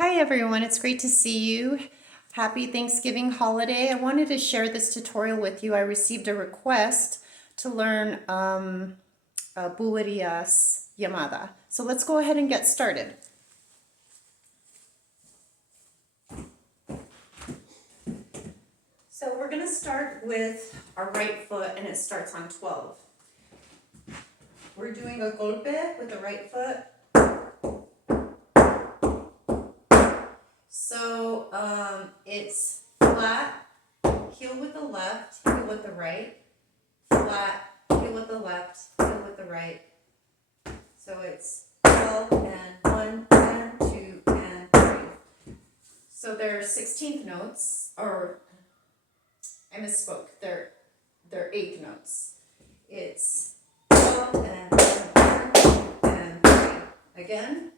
Hi everyone, it's great to see you. Happy Thanksgiving holiday. I wanted to share this tutorial with you. I received a request to learn Bulerias llamada. So let's go ahead and get started. So we're going to start with our right foot and it starts on 12. We're doing a golpe with the right foot. So it's flat, heel with the left, heel with the right, flat, heel with the left, heel with the right. So it's 12 and 1 and 2 and 3. So they're 16th notes, or I misspoke, they're 8th notes. It's 12 and 1 and 3. Again.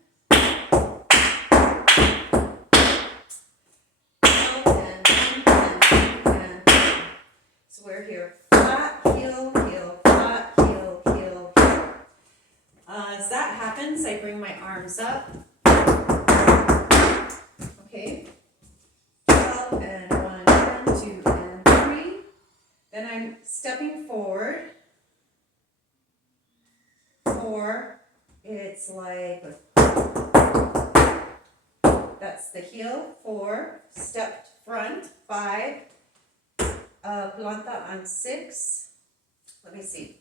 We're here, flat, heel, heel, flat, heel, heel, heel. As that happens, I bring my arms up. Okay. 12 and 1 and 2 and 3. Then I'm stepping forward. 4. It's like, that's the heel. 4. Stepped front. 5. Planta on 6. Let me see.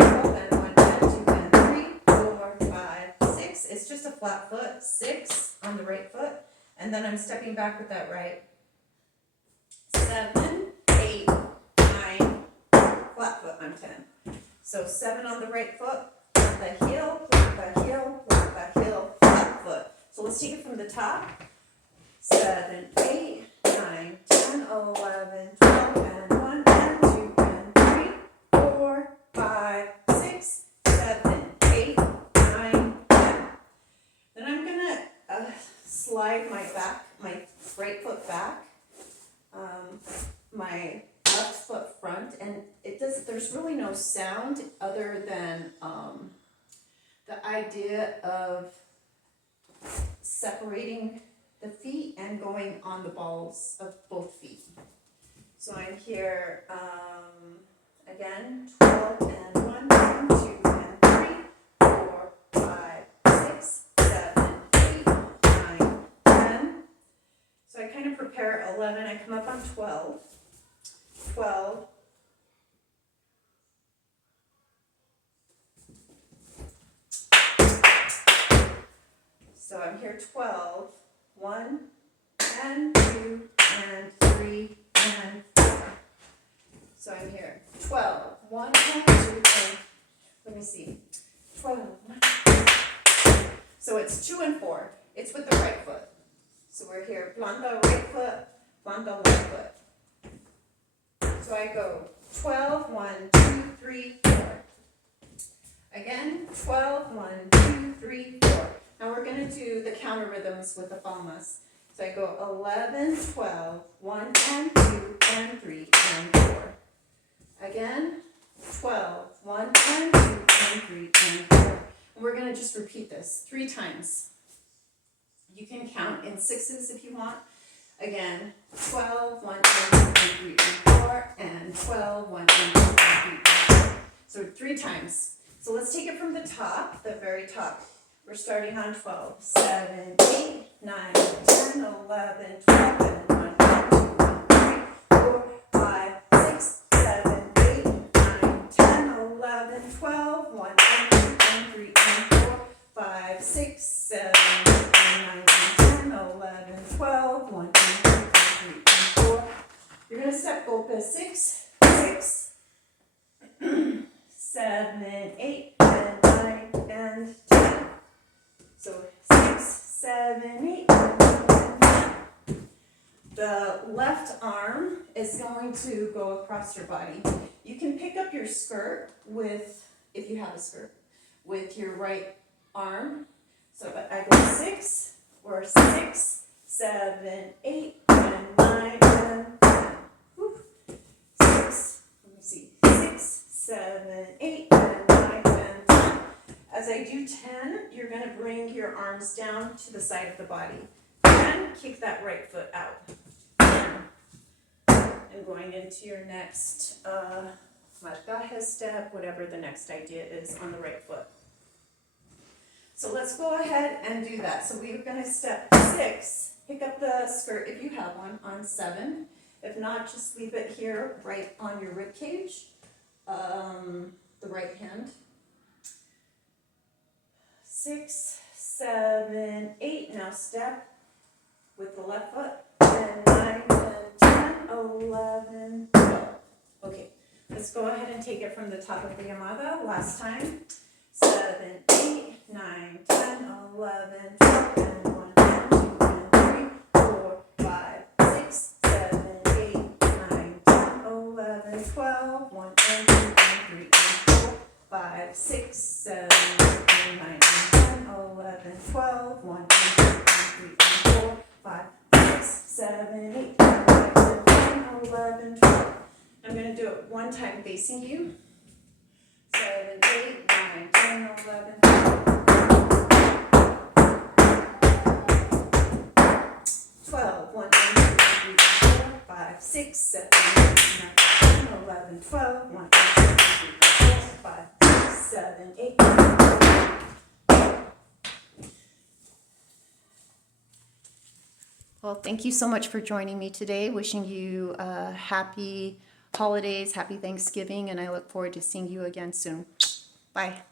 12 and 1 and 2 and 3, 4, 5, 6. It's just a flat foot. 6 on the right foot. And then I'm stepping back with that right. 7, 8, 9, flat foot on 10. So 7 on the right foot, plant the heel, plant the heel, plant the heel, flat foot. So let's take it from the top. 7, 8, 9, 10, 11, 12, and 1, and 2, and 3, 4, 5, 6, 7, 8, 9, 10. Then I'm going to slide my right foot back, my left foot front, and there's really no sound other than the idea of separating the feet and going on the balls of both feet. So I'm here again, 12 and 1 and 2 and 3, 4, 5, 6, 7, 8, 9, 10. So I kind of prepare 11, I come up on 12, 12, so I'm here 12, 1 and 2 and 3 and 4. So I'm here 12, 1 and 2 and, let me see, 12. So it's 2 and 4. It's with the right foot. So we're here, planta right foot, planta left foot. So I go 12, 1, 2, 3, 4. Again, 12, 1, 2, 3, 4. Now we're going to do the counter rhythms with the palmas. So I go 11, 12, 1 and 2 and 3 and 4. Again, 12, 1 and 2 and 3 and 4. And we're going to just repeat this 3 times. You can count in 6s if you want. Again, 12, 1 and 2 and 3 and 4, and 12, 1 and 2 and 3 and 4. So 3 times. So let's take it from the top, the very top. We're starting on 12, 7, 8, 9, 10, 11, 12, and 1, 2, 3, 4, 5, 6, 7, 8, 9, 10, 11, 12, 1, and 2, and 3, and 4, 5, 6, 7, 8, 9, 10, 11, 12, 1, and 2, and 3, and 4. You're going to step golpe 6, 6, 7, 8, and 9, and 10. So 6, 7, 8, 9, 10. The left arm is going to go across your body. You can pick up your skirt with, if you have a skirt, with your right arm. So I go 6, or 6, 7, 8, and 9, and 10. Whew. 6, let me see, 6, 7, 8, and 9, and 10. As I do 10, you're going to bring your arms down to the side of the body. 10, kick that right foot out. And going into your next marcaje step, whatever the next idea is on the right foot. So let's go ahead and do that. So we're going to step 6, pick up the skirt if you have one on 7. If not, just leave it here right on your rib cage, the right hand. 6, 7, 8. Now step with the left foot. 10, 9, 10, 11, 12. Okay, let's go ahead and take it from the top of the Yamada. Last time. 7, 8, 9, 10, 11, 12, and 1, 2, 3, 4, 5, 6, 7, 8, 9, 10, 11, 12, 1, 2, 3, 4, 5, 6, 7, 8, 9, 10, 11, 12, 1, 2, 3, 4, 5, 6, 7, 8, 9, 10, 11, 12. I'm going to do it one time facing you. 7, 8, 9, 10, 11, 12, 1, 2, 3, 4, 5, 6, 7, 8, 9, 10, 11, 12, 1, 2, 3, 4, 5, 6, 7, 8, 9. Well, thank you so much for joining me today. Wishing you happy holidays, happy Thanksgiving, and I look forward to seeing you again soon. Bye.